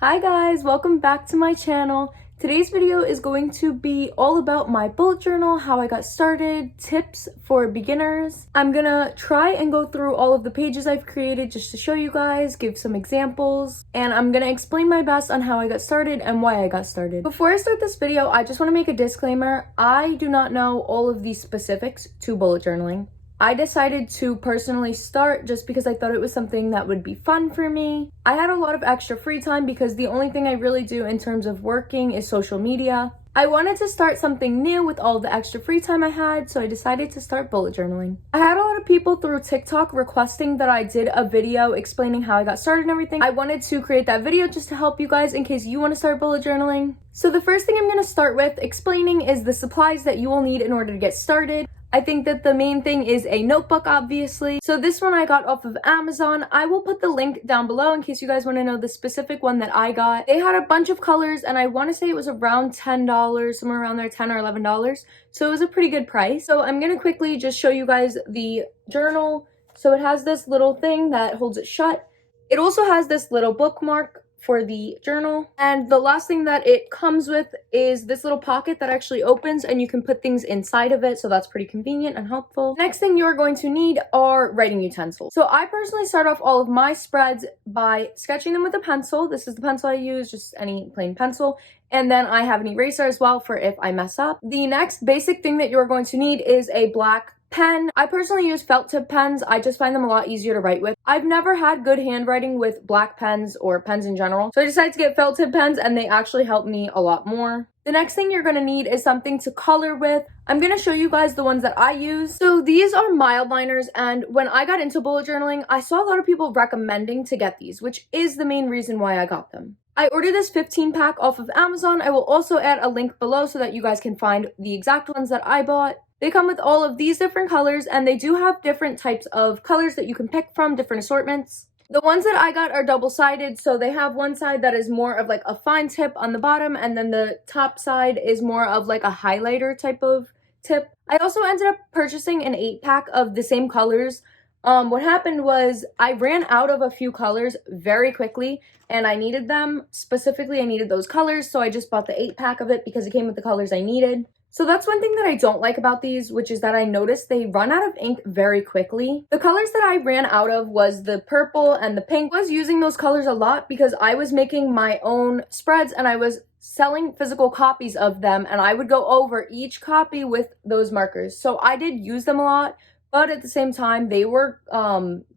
Hi guys, welcome back to my channel. Today's video is going to be all about my bullet journal, how I got started, tips for beginners. I'm gonna try and go through all of the pages I've created just to show you guys, give some examples, and I'm gonna explain my best on how I got started and why I got started. Before I start this video, I just want to make a disclaimer. I do not know all of the specifics to bullet journaling. I decided to personally start just because I thought it was something that would be fun for me. I had a lot of extra free time because the only thing I really do in terms of working is social media. I wanted to start something new with all the extra free time I had, so I decided to start bullet journaling. I had a lot of people through TikTok requesting that I did a video explaining how I got started and everything. I wanted to create that video just to help you guys in case you want to start bullet journaling. So the first thing I'm going to start with explaining is the supplies that you will need in order to get started. I think that the main thing is a notebook, obviously. So this one I got off of Amazon. I will put the link down below in case you guys want to know the specific one that I got. They had a bunch of colors and I want to say it was around $10, somewhere around there, $10 or $11. So it was a pretty good price. So I'm going to quickly just show you guys the journal. So it has this little thing that holds it shut. It also has this little bookmark for the journal, and the last thing that it comes with is this little pocket that actually opens and you can put things inside of it, so that's pretty convenient and helpful. Next thing you're going to need are writing utensils. So I personally start off all of my spreads by sketching them with a pencil. This is the pencil I use, just any plain pencil, and then I have an eraser as well for if I mess up. The next basic thing that you're going to need is a black pen. I personally use felt tip pens. I just find them a lot easier to write with. I've never had good handwriting with black pens or pens in general, so I decided to get felt tip pens and they actually help me a lot more. The next thing you're going to need is something to color with. I'm going to show you guys the ones that I use. So these are Mildliners, and when I got into bullet journaling, I saw a lot of people recommending to get these, which is the main reason why I got them. I ordered this 15 pack off of Amazon. I will also add a link below so that you guys can find the exact ones that I bought. They come with all of these different colors, and they do have different types of colors that you can pick from, different assortments. The ones that I got are double-sided, so they have one side that is more of like a fine tip on the bottom, and then the top side is more of like a highlighter type of tip. I also ended up purchasing an 8-pack of the same colors. What happened was I ran out of a few colors very quickly, and I needed them. Specifically, I needed those colors, so I just bought the 8-pack of it because it came with the colors I needed. So that's one thing that I don't like about these, which is that I noticed they run out of ink very quickly. The colors that I ran out of was the purple and the pink. I was using those colors a lot because I was making my own spreads and I was selling physical copies of them, and I would go over each copy with those markers. So I did use them a lot, but at the same time, they were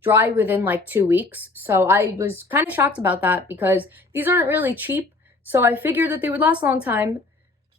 dry within like 2 weeks. So I was kind of shocked about that because these aren't really cheap. So I figured that they would last a long time.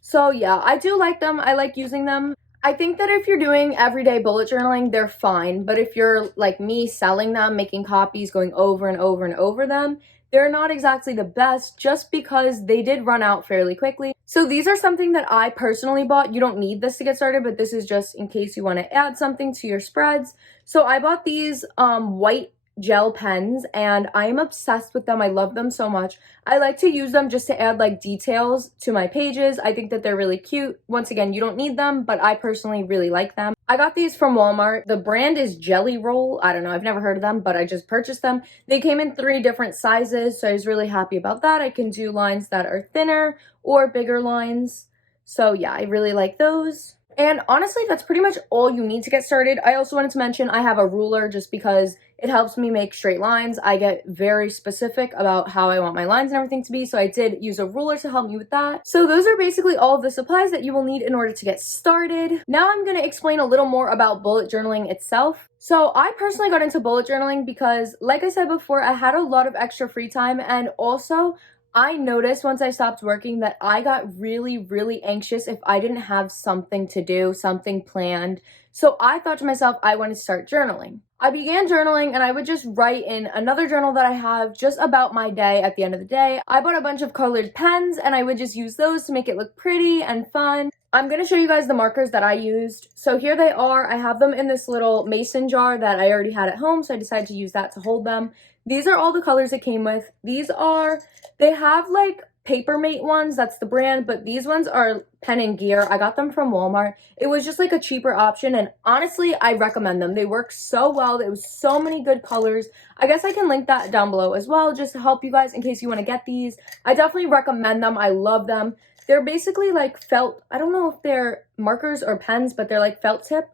So yeah, I do like them. I like using them. I think that if you're doing everyday bullet journaling, they're fine. But if you're like me, selling them, making copies, going over and over and over them, they're not exactly the best just because they did run out fairly quickly. So these are something that I personally bought. You don't need this to get started, but this is just in case you want to add something to your spreads. So I bought these white gel pens and I am obsessed with them. I love them so much. I like to use them just to add like details to my pages. I think that they're really cute. Once again, you don't need them, but I personally really like them. I got these from Walmart. The brand is Jelly Roll. I don't know, I've never heard of them, but I just purchased them. They came in 3 different sizes, so I was really happy about that. I can do lines that are thinner or bigger lines. So yeah, I really like those. And honestly, that's pretty much all you need to get started. I also wanted to mention I have a ruler just because it helps me make straight lines. I get very specific about how I want my lines and everything to be, so I did use a ruler to help me with that. So those are basically all of the supplies that you will need in order to get started. Now I'm going to explain a little more about bullet journaling itself. So I personally got into bullet journaling because, like I said before, I had a lot of extra free time, and also I noticed once I stopped working that I got really, really anxious if I didn't have something to do, something planned. So I thought to myself, I want to start journaling. I began journaling and I would just write in another journal that I have just about my day at the end of the day. I bought a bunch of colored pens and I would just use those to make it look pretty and fun. I'm going to show you guys the markers that I used. So here they are. I have them in this little mason jar that I already had at home, so I decided to use that to hold them. These are all the colors it came with. They have like Papermate ones, that's the brand, but these ones are Pen and Gear. I got them from Walmart. It was just like a cheaper option, and honestly, I recommend them. They work so well. There was so many good colors. I guess I can link that down below as well, just to help you guys in case you want to get these. I definitely recommend them. I love them. They're basically like felt, I don't know if they're markers or pens, but they're like felt tip.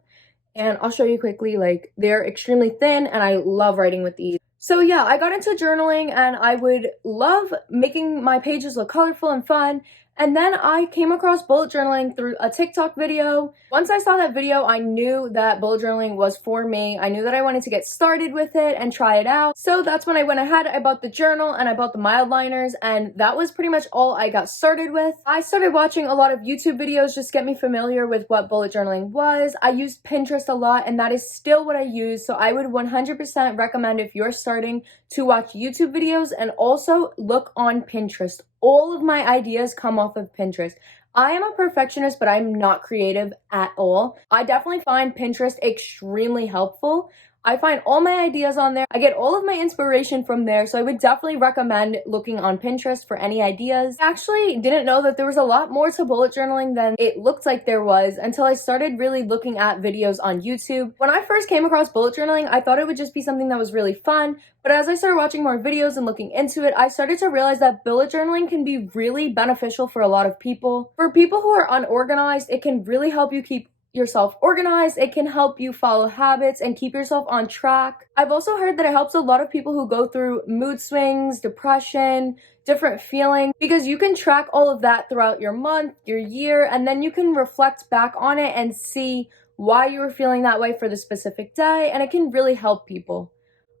And I'll show you quickly, like they're extremely thin and I love writing with these. So yeah, I got into journaling and I would love making my pages look colorful and fun. And then I came across bullet journaling through a TikTok video. Once I saw that video, I knew that bullet journaling was for me. I knew that I wanted to get started with it and try it out. So that's when I went ahead, I bought the journal and I bought the Mildliners, and that was pretty much all I got started with. I started watching a lot of YouTube videos just to get me familiar with what bullet journaling was. I used Pinterest a lot, and that is still what I use. So I would 100% recommend, if you're starting, to watch YouTube videos and also look on Pinterest. All of my ideas come off of Pinterest. I am a perfectionist, but I'm not creative at all. I definitely find Pinterest extremely helpful. I find all my ideas on there. I get all of my inspiration from there, so I would definitely recommend looking on Pinterest for any ideas. I actually didn't know that there was a lot more to bullet journaling than it looked like there was until I started really looking at videos on YouTube. When I first came across bullet journaling, I thought it would just be something that was really fun, but as I started watching more videos and looking into it, I started to realize that bullet journaling can be really beneficial for a lot of people. For people who are unorganized, it can really help you keep yourself organized. It can help you follow habits and keep yourself on track. I've also heard that it helps a lot of people who go through mood swings, depression, different feelings, because you can track all of that throughout your month, your year, and then you can reflect back on it and see why you were feeling that way for the specific day, and it can really help people.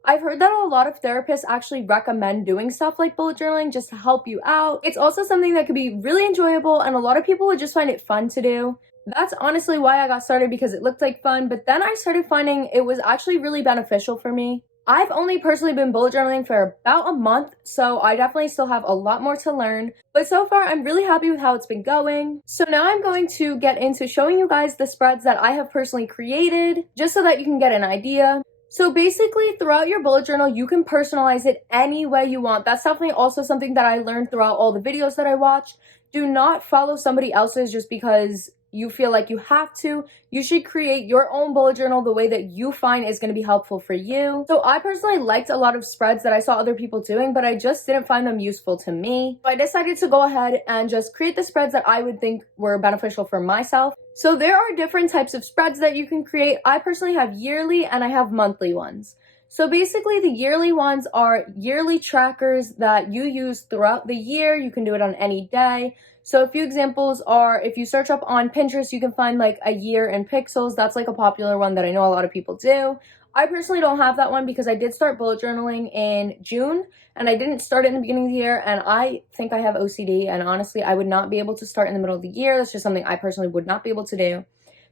I've heard that a lot of therapists actually recommend doing stuff like bullet journaling just to help you out. It's also something that could be really enjoyable, and a lot of people would just find it fun to do. That's honestly why I got started, because it looked like fun, but then I started finding it was actually really beneficial for me. I've only personally been bullet journaling for about a month, so I definitely still have a lot more to learn, but so far I'm really happy with how it's been going. So now I'm going to get into showing you guys the spreads that I have personally created, just so that you can get an idea. So basically, throughout your bullet journal, you can personalize it any way you want. That's definitely also something that I learned throughout all the videos that I watched. Do not follow somebody else's just because you feel like you have to. You should create your own bullet journal the way that you find is going to be helpful for you. So I personally liked a lot of spreads that I saw other people doing, but I just didn't find them useful to me. So I decided to go ahead and just create the spreads that I would think were beneficial for myself. So there are different types of spreads that you can create. I personally have yearly and I have monthly ones. So basically, the yearly ones are yearly trackers that you use throughout the year. You can do it on any day. So a few examples are, if you search up on Pinterest, you can find like a year in pixels. That's like a popular one that I know a lot of people do. I personally don't have that one because I did start bullet journaling in June and I didn't start it in the beginning of the year, and I think I have OCD, and honestly I would not be able to start in the middle of the year. That's just something I personally would not be able to do.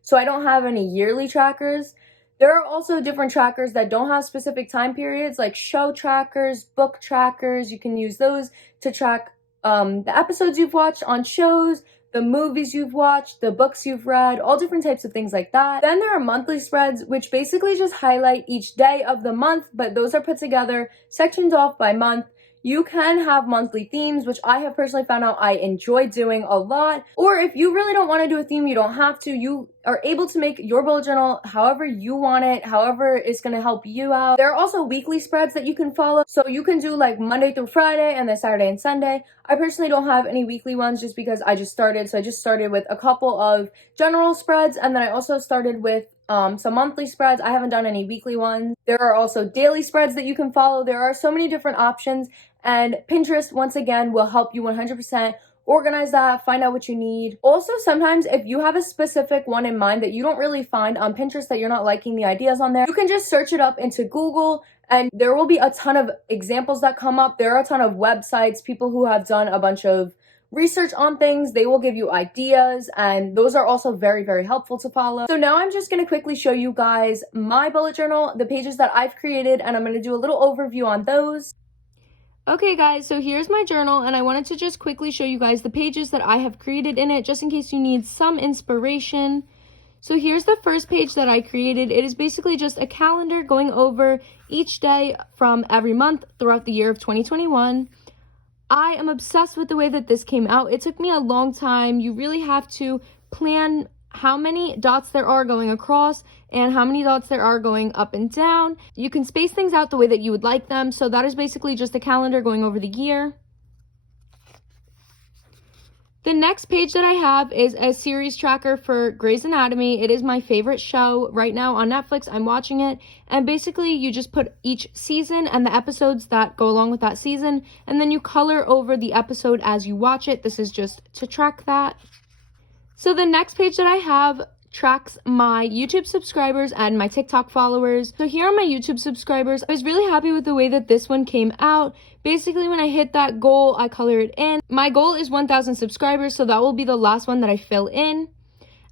So I don't have any yearly trackers. There are also different trackers that don't have specific time periods, like show trackers, book trackers. You can use those to track the episodes you've watched on shows, the movies you've watched, the books you've read, all different types of things like that. Then there are monthly spreads, which basically just highlight each day of the month, but those are put together, sectioned off by month. You can have monthly themes, which I have personally found out I enjoy doing a lot. Or if you really don't want to do a theme, you don't have to. You are able to make your bullet journal however you want it, however it's going to help you out. There are also weekly spreads that you can follow. So you can do like Monday through Friday and then Saturday and Sunday. I personally don't have any weekly ones just because I just started. So I just started with a couple of general spreads, and then I also started with some monthly spreads. I haven't done any weekly ones. There are also daily spreads that you can follow. There are so many different options, and Pinterest, once again, will help you 100% organize that, find out what you need. Also, sometimes if you have a specific one in mind that you don't really find on Pinterest, that you're not liking the ideas on there, you can just search it up into Google, and there will be a ton of examples that come up. There are a ton of websites, people who have done a bunch of research on things. They will give you ideas, and those are also very, very helpful to follow. So now I'm just going to quickly show you guys my bullet journal, the pages that I've created, and I'm going to do a little overview on those. Okay guys, so here's my journal, and I wanted to just quickly show you guys the pages that I have created in it, just in case you need some inspiration. So here's the first page that I created. It is basically just a calendar going over each day from every month throughout the year of 2021. I am obsessed with the way that this came out. It took me a long time. You really have to plan how many dots there are going across and how many dots there are going up and down. You can space things out the way that you would like them. So that is basically just a calendar going over the year. The next page that I have is a series tracker for Grey's Anatomy. It is my favorite show right now on Netflix. I'm watching it. And basically you just put each season and the episodes that go along with that season. And then you color over the episode as you watch it. This is just to track that. So the next page that I have tracks my YouTube subscribers and my TikTok followers. So here are my YouTube subscribers. I was really happy with the way that this one came out. Basically, when I hit that goal, I color it in. My goal is 1,000 subscribers, so that will be the last one that I fill in.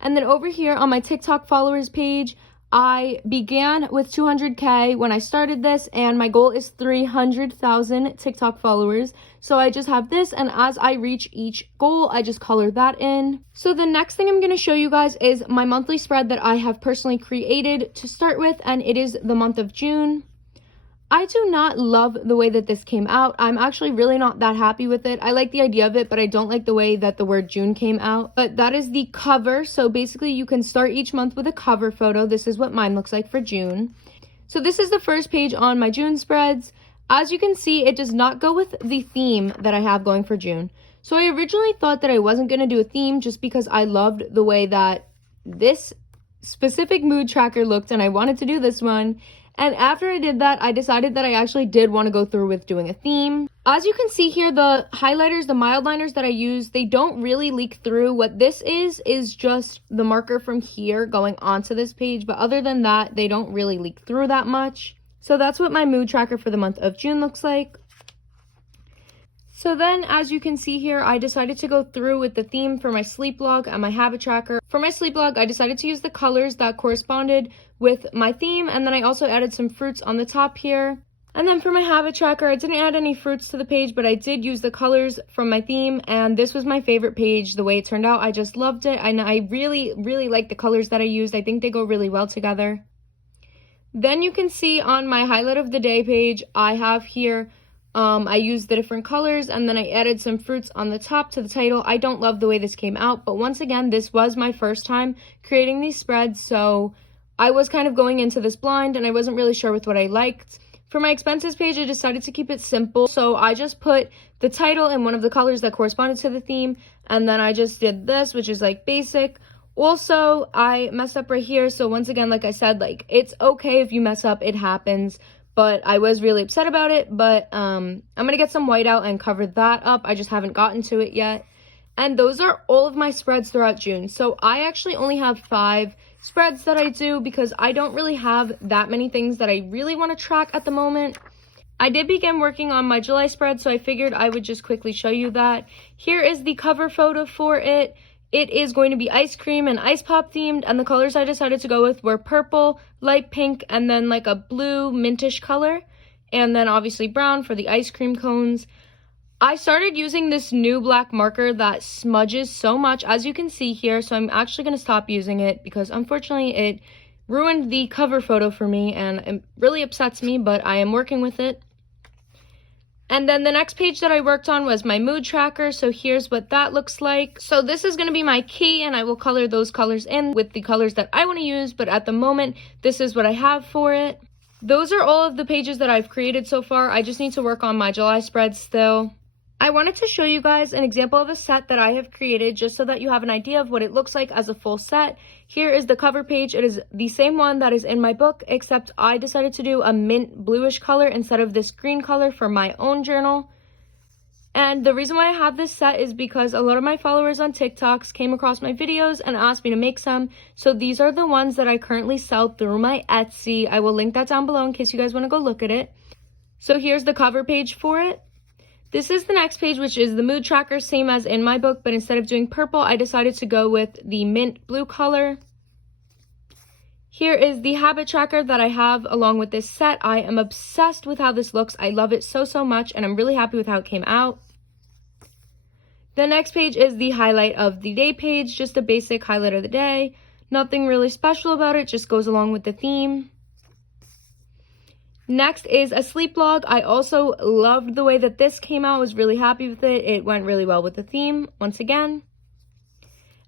And then over here on my TikTok followers page, I began with 200K when I started this, and my goal is 300,000 TikTok followers. So I just have this, and as I reach each goal, I just color that in. So the next thing I'm going to show you guys is my monthly spread that I have personally created to start with, and it is the month of June. I do not love the way that this came out. I'm actually really not that happy with it. I like the idea of it, but I don't like the way that the word June came out. But that is the cover. So basically you can start each month with a cover photo. This is what mine looks like for June. So this is the first page on my June spreads. As you can see, it does not go with the theme that I have going for June. So I originally thought that I wasn't going to do a theme just because I loved the way that this specific mood tracker looked and I wanted to do this one. And after I did that, I decided that I actually did want to go through with doing a theme. As you can see here, the highlighters, the Mildliners that I use, they don't really leak through. What this is just the marker from here going onto this page. But other than that, they don't really leak through that much. So that's what my mood tracker for the month of June looks like. So then, as you can see here, I decided to go through with the theme for my sleep log and my habit tracker. For my sleep log, I decided to use the colors that corresponded with my theme, and then I also added some fruits on the top here. And then for my habit tracker, I didn't add any fruits to the page, but I did use the colors from my theme, and this was my favorite page, the way it turned out. I just loved it, and I really, really like the colors that I used. I think they go really well together. Then you can see on my highlight of the day page, I have here I used the different colors, and then I added some fruits on the top to the title. I don't love the way this came out, but once again, this was my first time creating these spreads, so I was kind of going into this blind, and I wasn't really sure with what I liked. For my expenses page, I decided to keep it simple, so I just put the title in one of the colors that corresponded to the theme, and then I just did this, which is like basic. Also, I messed up right here, so once again, like I said, like it's okay if you mess up, it happens. But I was really upset about it, but I'm going to get some white out and cover that up. I just haven't gotten to it yet. And those are all of my spreads throughout June. So I actually only have 5 spreads that I do because I don't really have that many things that I really want to track at the moment. I did begin working on my July spread, so I figured I would just quickly show you that. Here is the cover photo for it. It is going to be ice cream and ice pop themed, and the colors I decided to go with were purple, light pink, and then like a blue mintish color, and then obviously brown for the ice cream cones. I started using this new black marker that smudges so much, as you can see here, so I'm actually going to stop using it because unfortunately it ruined the cover photo for me, and it really upsets me, but I am working with it. And then the next page that I worked on was my mood tracker, so here's what that looks like. So this is going to be my key, and I will color those colors in with the colors that I want to use, but at the moment, this is what I have for it. Those are all of the pages that I've created so far. I just need to work on my July spread still. I wanted to show you guys an example of a set that I have created just so that you have an idea of what it looks like as a full set. Here is the cover page. It is the same one that is in my book, except I decided to do a mint bluish color instead of this green color for my own journal. And the reason why I have this set is because a lot of my followers on TikToks came across my videos and asked me to make some. So these are the ones that I currently sell through my Etsy. I will link that down below in case you guys want to go look at it. So here's the cover page for it. This is the next page, which is the mood tracker, same as in my book, but instead of doing purple, I decided to go with the mint blue color. Here is the habit tracker that I have along with this set. I am obsessed with how this looks. I love it so much, and I'm really happy with how it came out. The next page is the highlight of the day page, just a basic highlight of the day. Nothing really special about it, just goes along with the theme. Next is a sleep log. I also loved the way that this came out. I was really happy with it. It went really well with the theme, once again.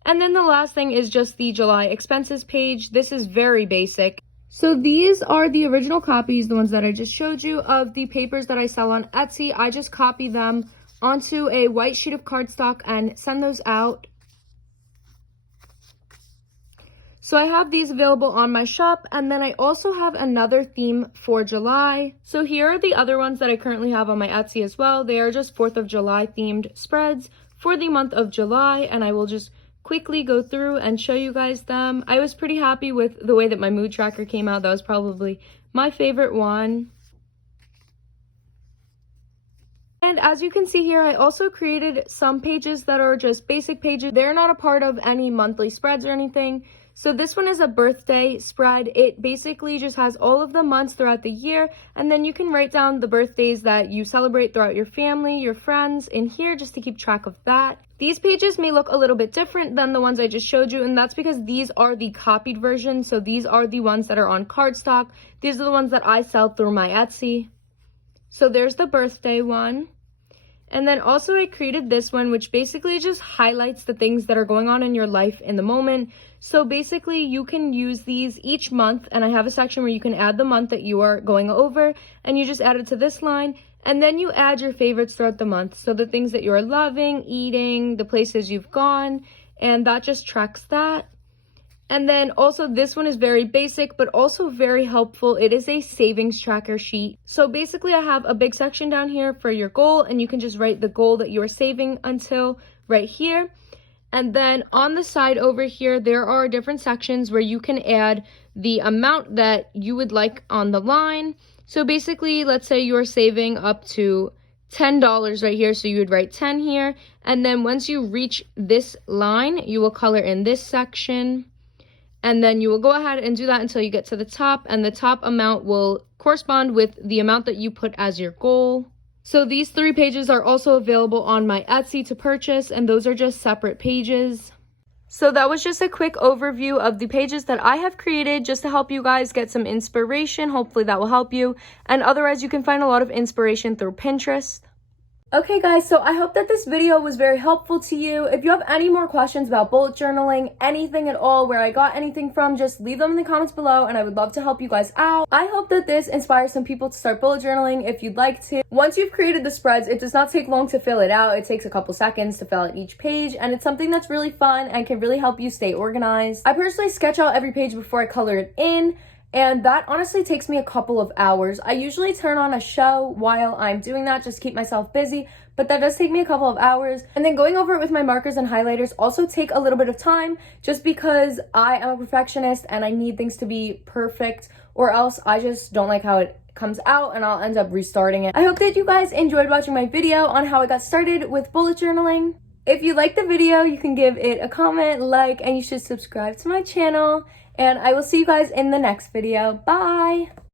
And then the last thing is just the July expenses page. This is very basic. So these are the original copies, the ones that I just showed you, of the papers that I sell on Etsy. I just copy them onto a white sheet of cardstock and send those out. So I have these available on my shop, and then I also have another theme for July. So here are the other ones that I currently have on my Etsy as well. They are just 4th of July themed spreads for the month of July, and I will just quickly go through and show you guys them. I was pretty happy with the way that my mood tracker came out. That was probably my favorite one. And as you can see here, I also created some pages that are just basic pages. They're not a part of any monthly spreads or anything. So this one is a birthday spread. It basically just has all of the months throughout the year, and then you can write down the birthdays that you celebrate throughout your family, your friends in here, just to keep track of that. These pages may look a little bit different than the ones I just showed you, and that's because these are the copied versions. So these are the ones that are on cardstock. These are the ones that I sell through my Etsy. So there's the birthday one. And then also I created this one, which basically just highlights the things that are going on in your life in the moment. So basically you can use these each month, and I have a section where you can add the month that you are going over, and you just add it to this line, and then you add your favorites throughout the month. So the things that you're loving, eating, the places you've gone, and that just tracks that. And then also this one is very basic, but also very helpful. It is a savings tracker sheet. So basically I have a big section down here for your goal, and you can just write the goal that you are saving until right here. And then on the side over here, there are different sections where you can add the amount that you would like on the line. So basically, let's say you're saving up to $10 right here. So you would write 10 here. And then once you reach this line, you will color in this section. And then you will go ahead and do that until you get to the top, and the top amount will correspond with the amount that you put as your goal. So these 3 pages are also available on my Etsy to purchase, and those are just separate pages. So that was just a quick overview of the pages that I have created just to help you guys get some inspiration. Hopefully that will help you. And otherwise, you can find a lot of inspiration through Pinterest. Okay guys, so I hope that this video was very helpful to you. If you have any more questions about bullet journaling, anything at all, where I got anything from, just leave them in the comments below and I would love to help you guys out. I hope that this inspires some people to start bullet journaling if you'd like to. Once you've created the spreads, it does not take long to fill it out. It takes a couple seconds to fill out each page, and it's something that's really fun and can really help you stay organized. I personally sketch out every page before I color it in, and that honestly takes me a couple of hours. I usually turn on a show while I'm doing that just to keep myself busy, but that does take me a couple of hours. And then going over it with my markers and highlighters also take a little bit of time, just because I am a perfectionist and I need things to be perfect, or else I just don't like how it comes out and I'll end up restarting it. I hope that you guys enjoyed watching my video on how I got started with bullet journaling. If you liked the video, you can give it a comment, like, and you should subscribe to my channel. And I will see you guys in the next video. Bye!